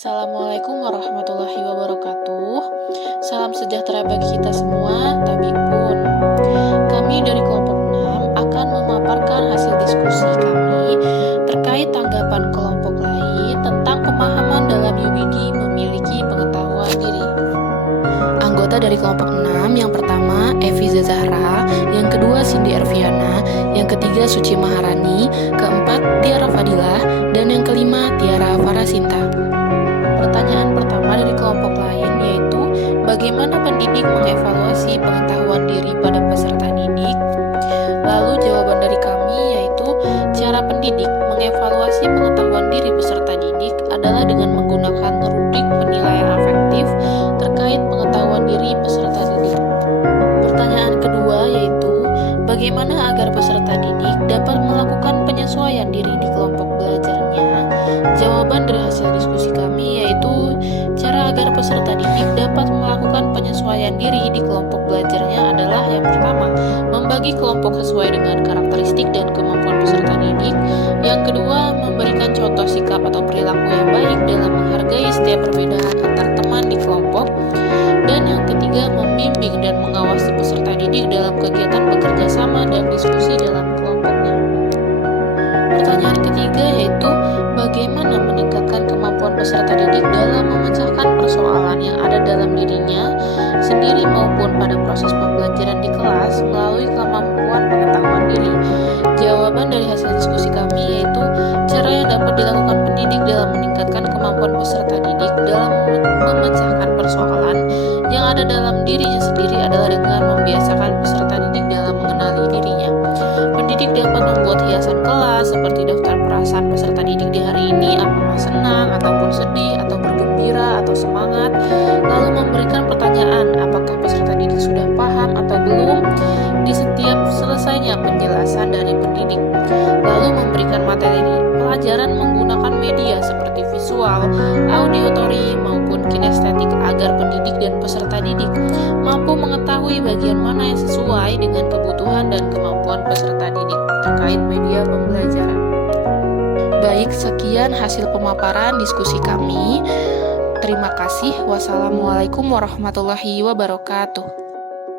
Assalamualaikum warahmatullahi wabarakatuh. Salam sejahtera bagi kita semua, tabipun. Kami dari kelompok 6 akan memaparkan hasil diskusi kami terkait tanggapan kelompok lain tentang pemahaman dalam UBD memiliki pengetahuan diri. Anggota dari kelompok 6 yang pertama Eviza Zahra, yang kedua Cindy Erviana, yang ketiga Suci Maharani, keempat Tiara Fadilah, dan yang kelima Tiara Farasinta. Pertanyaan pertama dari kelompok lain yaitu bagaimana pendidik mengevaluasi pengetahuan diri pada peserta didik? Lalu jawaban dari kami yaitu cara pendidik mengevaluasi pengetahuan diri peserta didik adalah dengan menggunakan rubrik penilaian afektif terkait pengetahuan diri peserta didik. Pertanyaan kedua yaitu bagaimana agar peserta didik dapat melakukan penyesuaian diri di kelompok belajarnya? Jawaban dari hasil diskusi kami yaitu cara agar peserta didik dapat melakukan penyesuaian diri di kelompok belajarnya adalah yang pertama, membagi kelompok sesuai dengan karakteristik dan kemampuan peserta didik. Yang kedua, memberikan contoh sikap atau perilaku yang baik dalam menghargai setiap perbedaan antar teman di kelompok. Dan yang ketiga, membimbing dan mengawasi peserta didik dalam kegiatan bekerja sama dan diskusi dalam kelompoknya. Pertanyaan ketiga yaitu bagaimana meningkatkan kemampuan peserta didik dalam memecahkan persoalan yang ada dalam dirinya sendiri maupun pada proses pembelajaran di kelas melalui kemampuan pengetahuan diri. Jawaban dari hasil diskusi kami yaitu cara yang dapat dilakukan pendidik dalam meningkatkan kemampuan peserta didik dalam memecahkan persoalan yang ada dalam dirinya sendiri adalah dengan membiasakan peserta didik dalam mengenali dirinya. Pendidik dapat membuat hiasan kelas seperti daftar perasaan peserta didik di hari ini, apakah senang, ataupun sedih, atau bergembira, atau semangat, lalu memberikan pertanyaan apakah peserta didik sudah paham atau belum di setiap selesainya penjelasan dari pendidik, lalu memberikan materi pelajaran menggunakan media seperti visual, auditory, maupun kinestetik agar pendidik dan peserta didik mampu mengetahui bagian mana yang sesuai dengan kebutuhan dan kemampuan peserta didik terkait media pembelajaran. Baik, sekian hasil pemaparan diskusi kami. Terima kasih. Wassalamualaikum warahmatullahi wabarakatuh.